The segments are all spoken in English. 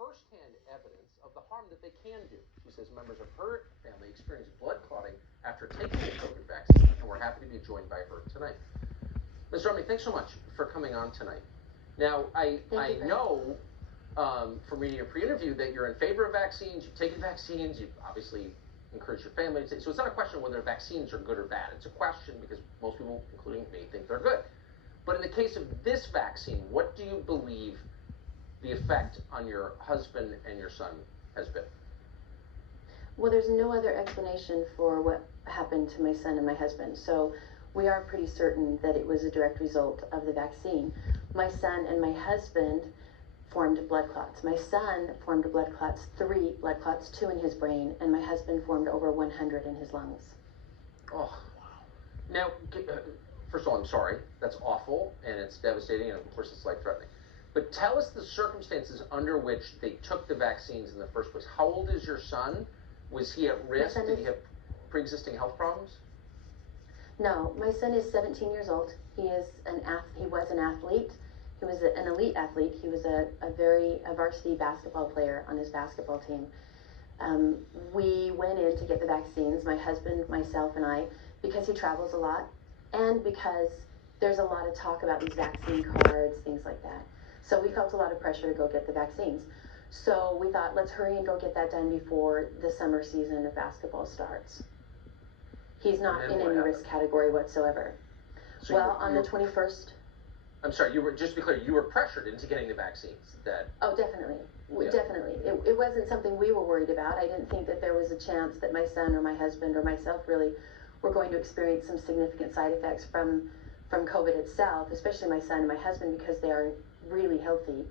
firsthand evidence of the harm that they can do. She says members of her family experienced blood clotting after taking the COVID vaccine, and we're happy to be joined by her tonight. Ms. Rumney, thanks so much for coming on tonight. Now, I know from reading your pre-interview that you're in favor of vaccines, you've taken vaccines, you've obviously encouraged your family to take. So it's not a question of whether vaccines are good or bad. It's a question because most people, including me, think they're good. But in the case of this vaccine, what do you believe the effect on your husband and your son has been? Well, there's no other explanation for what happened to my son and my husband. So we are pretty certain that it was a direct result of the vaccine. My son and my husband formed blood clots. My son formed blood clots, 3 blood clots, 2 in his brain, and my husband formed over 100 in his lungs. Oh, wow. Now, first of all, I'm sorry. That's awful, and it's devastating, and of course it's life-threatening. But tell us the circumstances under which they took the vaccines in the first place. How old is your son? Was he at risk? Did he have pre-existing health problems? No, my son is 17 years old. He was an athlete. He was an elite athlete. He was a varsity basketball player on his basketball team. We went in to get the vaccines, my husband, myself, and I, because he travels a lot, and because there's a lot of talk about these vaccine cards, things like that. So we felt a lot of pressure to go get the vaccines. So we thought, let's hurry and go get that done before the summer season of basketball starts. He's not in any risk category whatsoever. So well, on the 21st... I'm sorry, just to be clear, you were pressured into getting the vaccines. Oh, definitely. Yeah. Definitely. It wasn't something we were worried about. I didn't think that there was a chance that my son or my husband or myself really were going to experience some significant side effects from COVID itself, especially my son and my husband, because they are really healthy.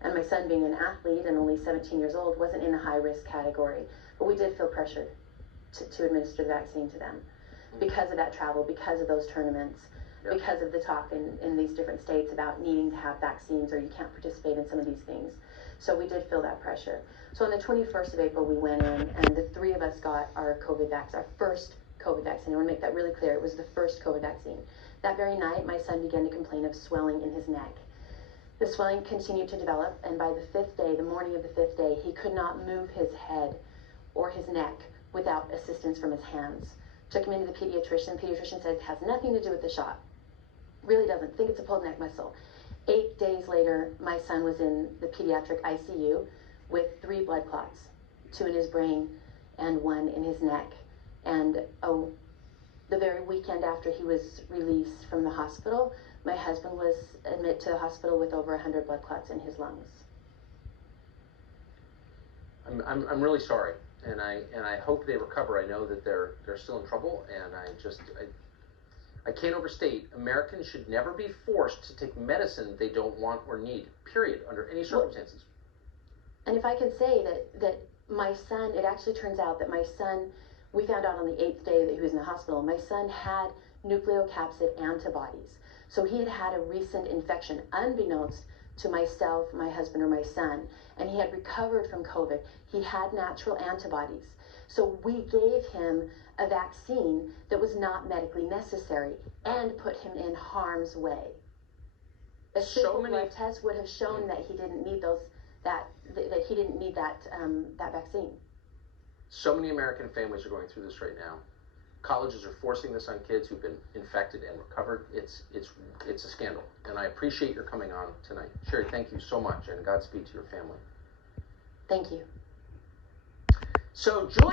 And my son, being an athlete and only 17 years old, wasn't in the high-risk category. But we did feel pressured to administer the vaccine to them because of that travel, because of those tournaments, because of the talk in these different states about needing to have vaccines or you can't participate in some of these things. So we did feel that pressure. So on the 21st of April, we went in, and the 3 of us got our COVID vaccine, our first COVID vaccine. I want to make that really clear. It was the first COVID vaccine. That very night, my son began to complain of swelling in his neck. The swelling continued to develop, and by the 5th day, the morning of the 5th day, he could not move his head or his neck without assistance from his hands. Took him into the pediatrician. The pediatrician said it has nothing to do with the shot. Really doesn't. Think it's a pulled neck muscle. 8 days later, my son was in the pediatric ICU with 3 blood clots, 2 in his brain and 1 in his neck. And the very weekend after he was released from the hospital, my husband was admitted to the hospital with over 100 blood clots in his lungs. I'm really sorry, and I hope they recover. I know that they're still in trouble, and I can't overstate, Americans should never be forced to take medicine they don't want or need, period, under any circumstances. And if I can say that my son, it actually turns out that my son, we found out on the 8th day that he was in the hospital, my son had nucleocapsid antibodies. So he had had a recent infection, unbeknownst to myself, my husband, or my son, and he had recovered from COVID. He had natural antibodies. So we gave him a vaccine that was not medically necessary and put him in harm's way. A simple blood test would have shown that he didn't need that vaccine. So many American families are going through this right now. Colleges are forcing this on kids who've been infected and recovered. It's a scandal, and I appreciate your coming on tonight. Sherry, thank you so much, and Godspeed to your family. Thank you. So, Julie.